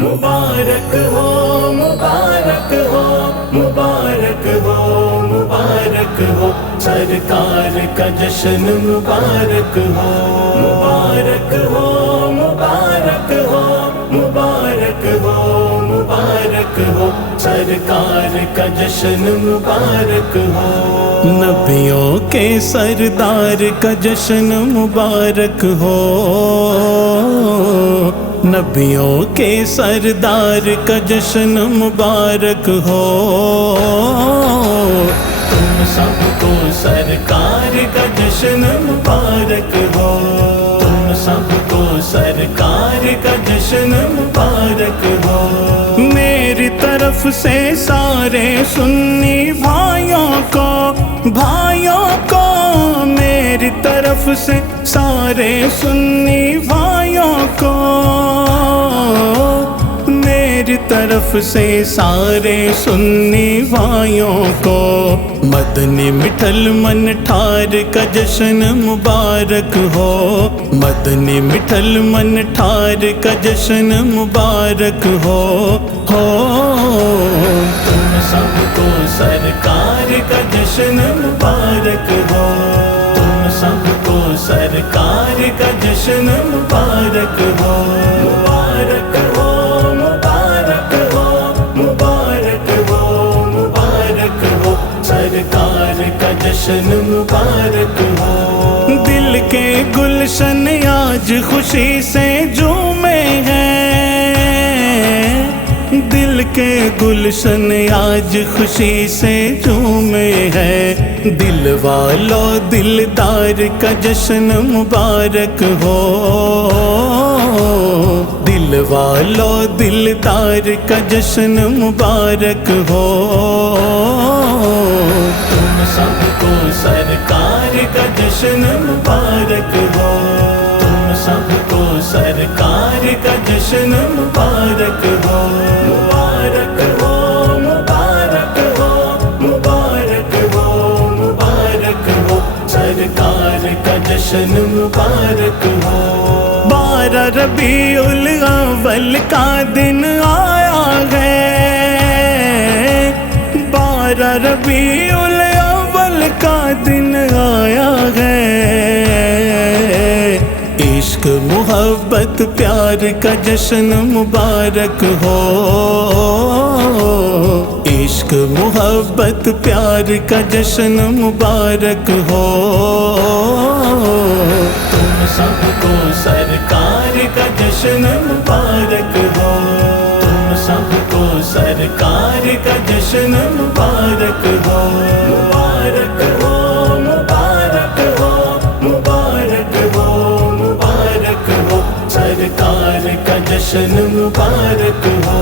मुबारक हो, मुबारक हो, मुबारक हो, मुबारक हो, सरकार का जश्न मुबारक हो। मुबारक हो, मुबारक हो, मुबारक हो, मुबारक हो, सरकार का जश्न मुबारक हो। नबियों के सरदार का जश्न मुबारक हो, नबियों के सरदार का जश्न मुबारक हो। तुम सबको सरकार का जश्न मुबारक हो, तुम सबको सरकार का जश्न मुबारक हो। मेरी तरफ से सारे सुन्नी भाइयों को मेरी तरफ से सारे सुन्नी भाइयों को, मेरी तरफ से सारे सुन्नी भाइयों को, मदनी मिठल मन ठार का जश्न मुबारक हो। मदनी मिठल मन ठार का जश्न मुबारक हो। तुम सबको सरकार का जश्न मुबारक हो, तुम सबको सरकार का जश्न मुबारक हो। मुबारक हो, मुबारक हो, मुबारक हो, मुबारक हो, सरकार का जश्न मुबारक हो। दिल के गुलशन आज खुशी से झूमे हैं, दिल के गुलशन आज खुशी से झूमे हैं। दिल वालों दिलदार का जश्न मुबारक हो, दिल वालों दिलदार का जश्न मुबारक हो। तुम सबको सरकार का जश्न मुबारक हो, तुम सबको सरकार का जश्न मुबारक हो। मुबारक हो, मुबारक हो, मुबारक हो, मुबारक हो, सरकार का जश्न मुबारक हो। 12 रबीउल अव्वल का दिन आया है, 12 रबीउल अव्वल का दिन आया है। इश्क मोहब्बत प्यार का जश्न मुबारक हो, इश्क मोहब्बत प्यार का जश्न मुबारक हो। तुम सबको सरकार का जश्न मुबारक हो, तुम सबको सरकार का जश्न मुबारक हो। मुबारक हो, मुबारक हो, मुबारक हो, मुबारक हो, सरकार का जश्न मुबारक हो।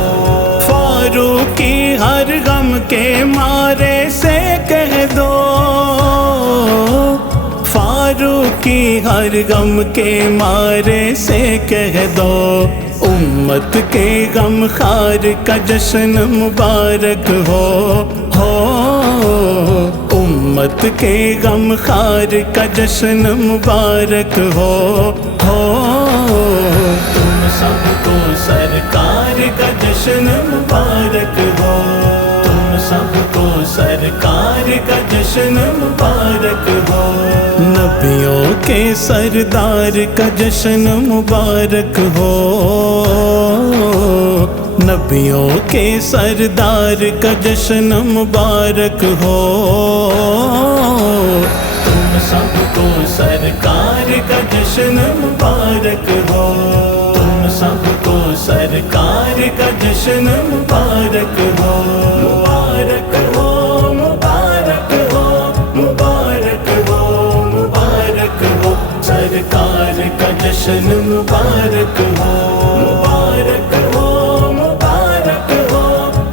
फारूकी हर गम के मारे से कह दो, फारूकी हर गम के मारे से कह दो, उम्मत के गम खार का जश्न मुबारक हो। उम्मत के गम खार का जश्न मुबारक हो। तुम सबको सरकार का जश्न मुबारक हो, तुम सबको सरकार का जश्न मुबारक हो। नबियों के सरदार का जश्न मुबारक हो, नबियों के सरदार का जश्न मुबारक हो। तुम सबको सरकार का जश्न मुबारक हो, तुम सबको सरकार का जश्न मुबारक हो। मुबारक हो, मुबारक हो, मुबारक हो, मुबारक हो, सरकार का जश्न मुबारक हो। मुबारक हो, मुबारक हो,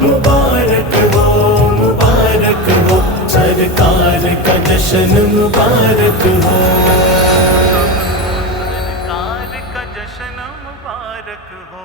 मुबारक हो, मुबारक हो, सरकार का जश्न मुबारक हो। सरकार का जश्न मुबारक हो।